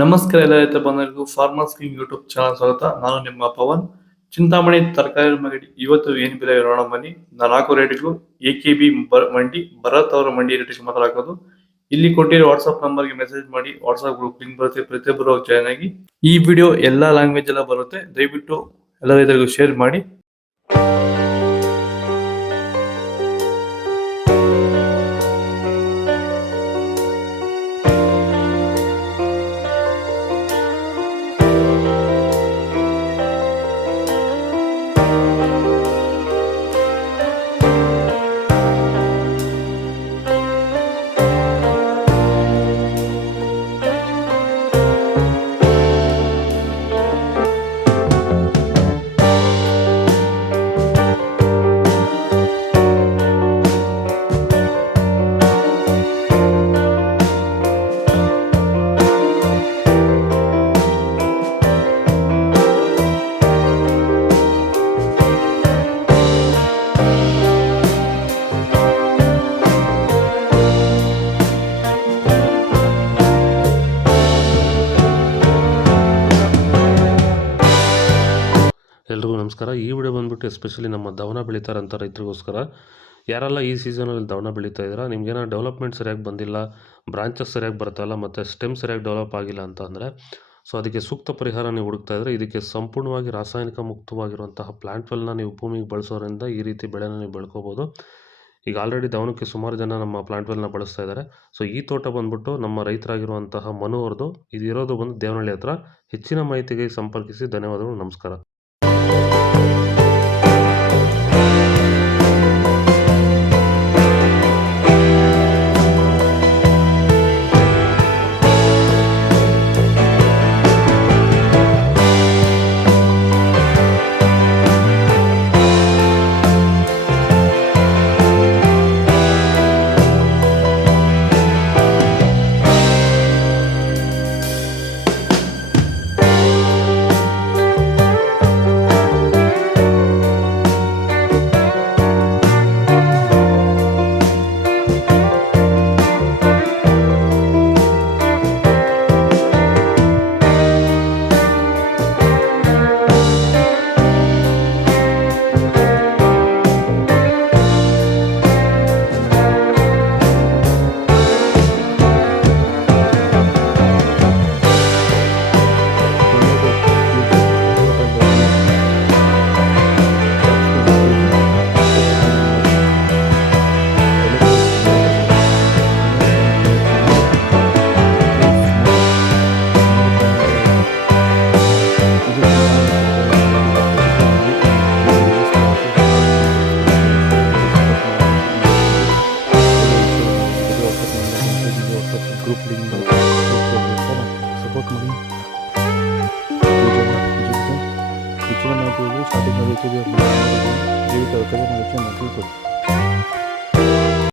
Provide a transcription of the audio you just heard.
ನಮಸ್ಕಾರ ಎಲ್ಲ ರೈತ ಬಂಧುಗಳಿಗೂ ಫಾರ್ಮರ್ಸ್ ಕಿಂಗ್ ಯೂಟ್ಯೂಬ್ ಚಾನಲ್ ಸ್ವಾಗತ. ನಾನು ನಿಮ್ಮ ಪವನ್. ಚಿಂತಾಮಣಿ ತರಕಾರಿ ಮಂಡಿ ಇವತ್ತು ಏನ್ ಬೆಲೆ ನೋಡೋಣ ಬನ್ನಿ. ನಾಲ್ಕು ರೇಟ್ಗಳು ಎಕೆಬಿ ಮಂಡಿ, ಭರತ್ ಅವರ ಮಂಡಿ ರೇಟ್ ಮಾತಾಡೋದು. ಇಲ್ಲಿ ಕೊಟ್ಟಿರೋ ವಾಟ್ಸ್ಆಪ್ ನಂಬರ್ಗೆ ಮೆಸೇಜ್ ಮಾಡಿ. ವಾಟ್ಸ್ಆಪ್ ಗ್ರೂಪ್ ಲಿಂಕ್ ಬರುತ್ತೆ, ಪ್ರತಿಯೊಬ್ಬರು ಜಾಯ್ನ್ ಆಗಿ. ಈ ವಿಡಿಯೋ ಎಲ್ಲಾ ಲ್ಯಾಂಗ್ವೇಜ್ ಎಲ್ಲ ಬರುತ್ತೆ, ದಯವಿಟ್ಟು ಎಲ್ಲ ರೈತರಿಗೂ ಶೇರ್ ಮಾಡಿ. ಎಲ್ರಿಗೂ ನಮಸ್ಕಾರ. ಈ ವಿಡಿಯೋ ಬಂದ್ಬಿಟ್ಟು ಎಸ್ಪೆಷಲಿ ನಮ್ಮ ದವನ ಬೆಳೀತಾರಂಥ ರೈತರಿಗೋಸ್ಕರ. ಯಾರೆಲ್ಲ ಈ ಸೀಸನಲ್ಲಿ ದವನ ಬೆಳೀತಾ ಇದ್ದೀರಾ, ನಿಮಗೇನೋ ಡೆವಲಪ್ಮೆಂಟ್ ಸರಿಯಾಗಿ ಬಂದಿಲ್ಲ, ಬ್ರಾಂಚಸ್ ಸರಿಯಾಗಿ ಬರ್ತಾಯಿಲ್ಲ ಮತ್ತು ಸ್ಟೆಮ್ ಸರಿಯಾಗಿ ಡೆವಲಪ್ ಆಗಿಲ್ಲ ಅಂತ ಅಂದರೆ, ಸೊ ಅದಕ್ಕೆ ಸೂಕ್ತ ಪರಿಹಾರ ನೀವು ಹುಡುಕ್ತಾ ಇದ್ದರೆ, ಇದಕ್ಕೆ ಸಂಪೂರ್ಣವಾಗಿ ರಾಸಾಯನಿಕ ಮುಕ್ತವಾಗಿರುವಂತಹ ಪ್ಲಾಂಟ್ ವೆಲ್ನ ನೀವು ಭೂಮಿಗೆ ಬಳಸೋದ್ರಿಂದ ಈ ರೀತಿ ಬೆಳೆನ ನೀವು ಬೆಳ್ಕೋಬೋದು. ಈಗ ಆಲ್ರೆಡಿ ದವನಕ್ಕೆ ಸುಮಾರು ಜನ ನಮ್ಮ ಪ್ಲಾಂಟ್ ವೆಲ್ನ ಬಳಸ್ತಾ ಇದ್ದಾರೆ. ಸೊ ಈ ತೋಟ ಬಂದ್ಬಿಟ್ಟು ನಮ್ಮ ರೈತರಾಗಿರುವಂತಹ ಮನು ಅವ್ರದ್ದು. ಇದು ಇರೋದು ಬಂದು ದೇವನಹಳ್ಳಿ ಹತ್ರ. ಹೆಚ್ಚಿನ ಮಾಹಿತಿಗೆ ಸಂಪರ್ಕಿಸಿ. ಧನ್ಯವಾದಗಳು, ನಮಸ್ಕಾರ. ಗ್ರೂಪ್ ಲಿಂಕ್ ಸಪೋರ್ಟ್ ಮಾಡಿ. ಹೆಚ್ಚಿನ ಮಾಹಿತಿಗಳು ಸ್ಟಾರ್ಟಿಂಗ್ ಜೀವಿತ